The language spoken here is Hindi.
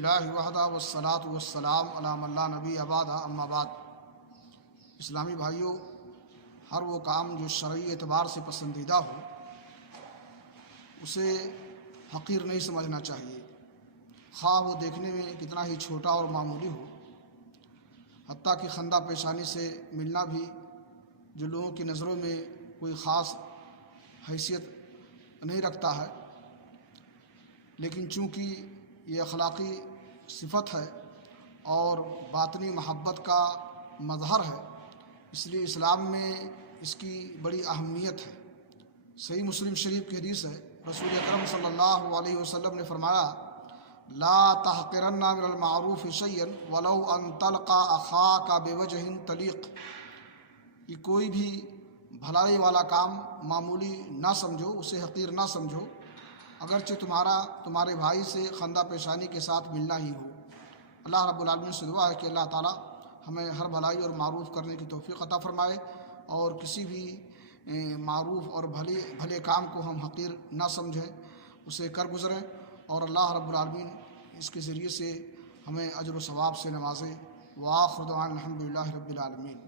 अल्हम्दुलिल्लाहि वहदा वस्सलातु वस्सलाम अला मन ला नबी अबादा अम्मा बाद। इस्लामी भाइयों, हर वो काम जो शरई एतबार से पसंदीदा हो उसे हक़ीर नहीं समझना चाहिए, ख़्वाह वो देखने में कितना ही छोटा और मामूली हो। हत्ता कि खंदा पेशानी से मिलना भी जो लोगों की नज़रों में कोई ख़ास हैसियत नहीं रखता है, लेकिन चूँकि ये अखलाक़ी सिफ़त है और बातनी महब्बत का मज़हर है, इसलिए इस्लाम में इसकी बड़ी अहमियत है। सही मुस्लिम शरीफ की हदीस है, रसूल अकरम सल्लल्लाहु अलैहि वसल्लम ने फरमाया, ला तहक़िरन्ना मिनल मारूफ़ शैयन वलौ अन तल्क़ा अख़ाका बिवजहिन तलीक़। कि कोई भी भलाई वाला काम मामूली ना समझो, उसे हक़ीर ना समझो, अगरचे तुम्हारे भाई से खंदा पेशानी के साथ मिलना ही हो। अल्लाह रब्बुल आलमीन से दुआ है कि अल्लाह ताला हमें हर भलाई और मारूफ़ करने की तौफ़ीक़ अता फ़रमाए और किसी भी मारूफ़ और भले काम को हम हक़ीर ना समझें, उसे कर गुज़रें और अल्लाह रब्बुल आलमीन इसके ज़रिए से हमें अजर व सवाब से नवाज़े। व आख़िर दअवाना अल्हम्दुलिल्लाहि रब्बिल आलमीन।